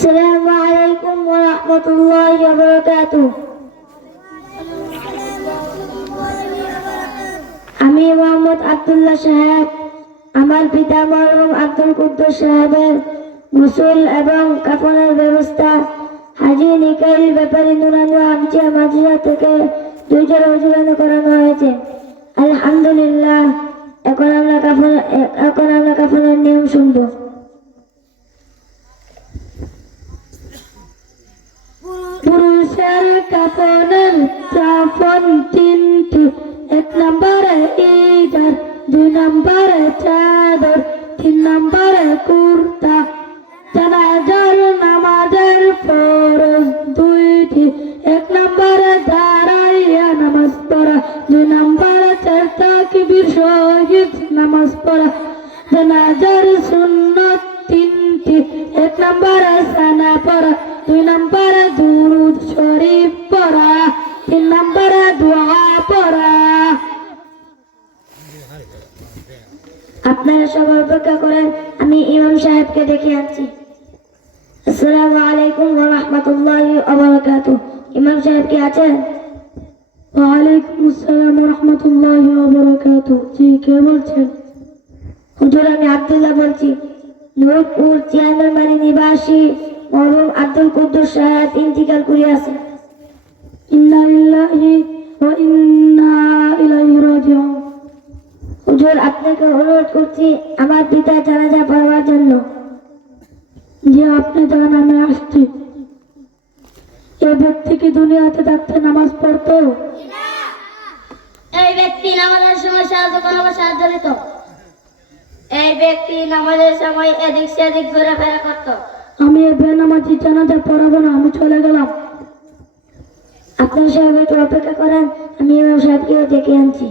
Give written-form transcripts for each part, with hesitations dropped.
আসসালামু আলাইকুম ওয়া রাহমাতুল্লাহি ওয়া বারাকাতুহু। আমি মোহাম্মদ আব্দুল্লাহ সাহেব আমার পিতা মরহুম আব্দুল কুদ্দুস সাহেবের গোসল এবং কাফনের ব্যবস্থা হাজী নিকাইল ব্যাপারী নুরানি আমচিয়া মাদ্রাসা থেকে 2 হুজুরানা করানো হয়েছে। আলহামদুলিল্লাহ। এখন আমরা কাফনের নিয়ম শুনবো। পুরুষের কাফনের কাফন 3টি। 1 নম্বরে ইজার, 2 নম্বরে চাদর, 3 নম্বরে কুর্তা। জানাজার নামাজের ফরজ 2টি। 1 নম্বরে দাঁড়াইয়া নামাজ পড়া, 2 নম্বরে 4 তাকবীর সহিত নামাজ পড়া। জানাজার সুন্নত 3টি। 1 নম্বরে সানা পড়া, 2 নম্বরে দুরুদ শরীফ পড়া, 3 নম্বরে দোয়া পড়া। আপনারা সবাই অপেক্ষা করেন, আমি ইমাম সাহেবকে ডেকে আনছি। আসসালামু আলাইকুম ওয়া রাহমাতুল্লাহি ওয়া বারাকাতুহু। ইমাম সাহেব কি আছেন? ওয়া আলাইকুম আসসালাম ওয়া রাহমাতুল্লাহি ওয়া বারাকাতুহু। জি, কে বলছেন? হুজুর, আমি আব্দুল্লাহ বলছি। নূরপুর চেয়ারম্যান নিবাসী মরহুম আব্দুল কুদ্দুস সাহেব ইন্তিকাল করিয়াছেন। ইন্না লিল্লাহি ওয়া ইন্না ইলাইহি রাজিউন। হুজুর, আপনাকে অনুরোধ করছি আমার পিতার জানাজা পড়াবার জন্য। যে আপনি যান, আমি আসছি। এই ব্যক্তি কি দুনিয়াতে থাকতে নামাজ পড়তো? এই ব্যক্তি নামাজের সময় সাহায্য করাবার সাহায্য দিত। এই ব্যক্তি নামাজের সময় এদিক সেদিক ঘোরাফেরা করত। আমি এই বেনামাজি জানাজা পড়াবো না, আমি চলে গেলাম। আপনার সাহেব একটু অপেক্ষা করেন, আমি ইমাম সাহেবকে ডেকে আনছি।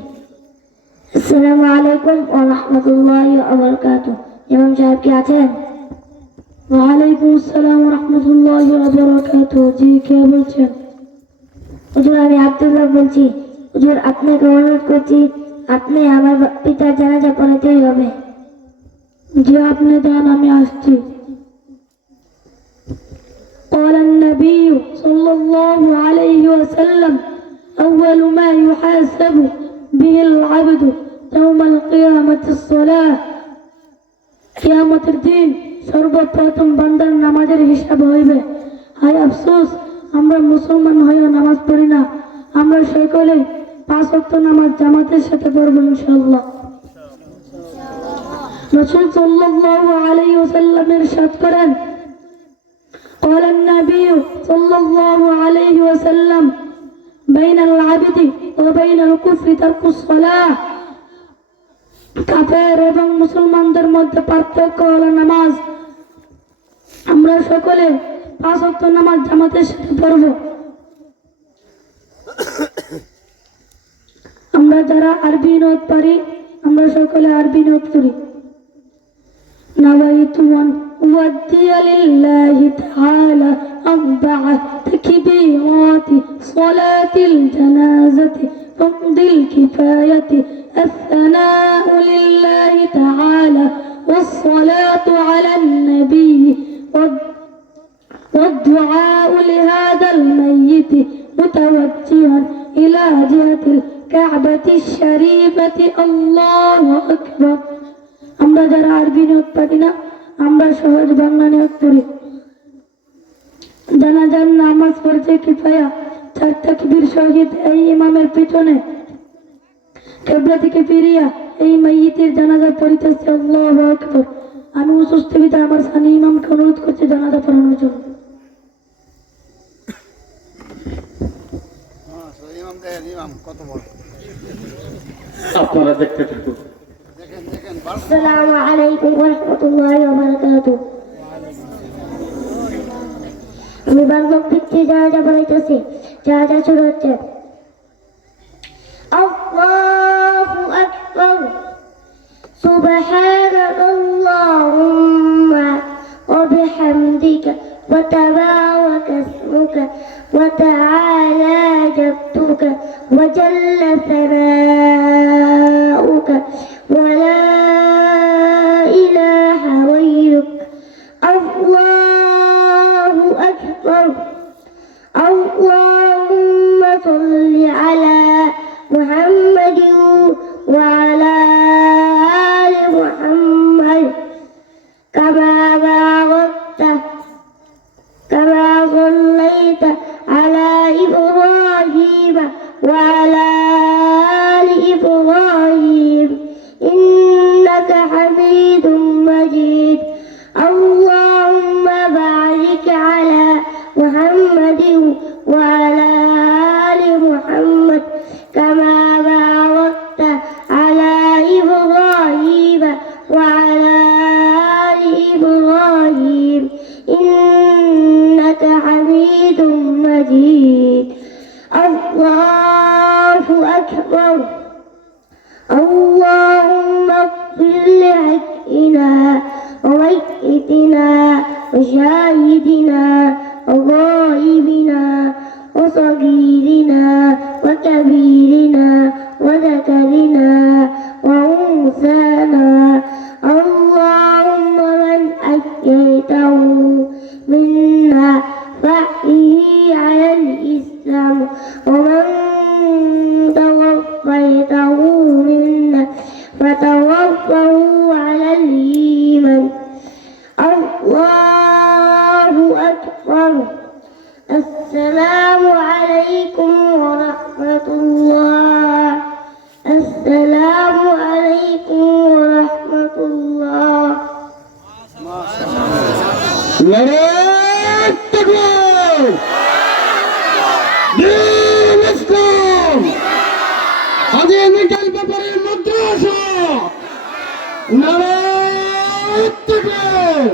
আসসালামু আলাইকুম ওয়া রাহমাতুল্লাহি ওয়া বারাকাতুহু। ইমাম সাহেব কি আছেন? ওয়া আলাইকুম আসসালাম ওয়া রাহমাতুল্লাহি ওয়া বারাকাতুহু। জি, কে বলছেন? হুজুর, আমি আব্দুল্লাহ বলছি। হুজুর, আপনাকে অনুরোধ করছি, আপনি আমার পিতার জানাজা পড়াতেই হবে। জি, আপনি যান, আমি আসছি। قال النبي صلى الله عليه وسلم أول ما يحاسب به العبد يوم القيامة الصلاة। কিয়ামতের দিন সর্বপ্রথম বান্দার নামাজের হিসাব হইবে। হায় আফসোস, আমরা মুসলমান হয়েও নামাজ পড়ি না। আমরা সকলে 5 ওয়াক্ত নামাজ জামাতের সাথে পড়ব ইনশাআল্লাহ। রাসূল সাল্লাল্লাহু আলাইহি ওয়াসাল্লাম ইরশাদ করেন, قال النبي صلى الله عليه وسلم بين العبد وبين الكفر ترك الصلاة। কাফের এবং মুসলমানদের মধ্যে পার্থক্য হলো নামাজ। আমরা সকলে 5 ওয়াক্ত নামাজ জামাতের সাথে পড়ব। আমরা যারা আরবি নোট পারি, আমরা সকলে আরবি নোট করি। نويت أن أودي لله تعالى 4 تكبيرات صلاة الجنازة فرض الكفاية، الثناء لله تعالى والصلاة على النبي والدعاء لهذا الميت متوجها إلى جهة الكعبة الشريفة. الله أكبر। আমরা যারা আরবি নিয়ত পারি না, আমরা সহজ বাংলা নিয়ত করি। জানাজার নামাজ পড়ছে কিফায়া 4 তাকবীর সহিত এই ইমামের পিছনে কিবলা থেকে ফিরিয়া এই মাইয়িতের জানাজা পড়িতেছে। আল্লাহু আকবার। আমি অসুস্থ পিতা আমার সানি ইমামকে অনুরোধ করছি জানাজা পড়ানোর জন্য। আপনারা দেখতে থাকুন। আসসালামু আলাইকুম ওয়া রাহমাতুল্লাহি ওয়া বারাকাতুহু। আমি বাংলা পিচ্ছি জানাজা পড়াইতেছি। জানাজা শুরু হচ্ছে। আল্লাহু আকবার। সুবহানাল্লাহুম্মা ওয়া বিহামদিকা ওয়া তাবারাকা ইসমুকা ওয়া তাআলা জাদ্দুকা ওয়া জাল্লা সানাউকা ওয়া লা ইলাহা গায়রুক। আল্লাহু وعلى آل إبراهيم إنك حميد مجيد اللهم بارك على محمد وعلى آل محمد كما باركت على إبراهيم وعلى آل إبراهيم إنك حميد مجيد الله أكبر اللهم اغفر لحينا وميتنا وشاهدنا وغائبنا وصغيرنا وكبيرنا وذكرنا وأنثانا اللهم من أحييته منا فأحيه على الإسلام ومن توفيته منا فتوفه على الإيمان الله أكبر السلام عليكم ورحمة الله السلام عليكم ورحمة الله নারায়ে তাকবীর দিন ইসলাম হাজী মিটাল ব্যাপারীর মাদ্রাসা নারায়ে তাকবীর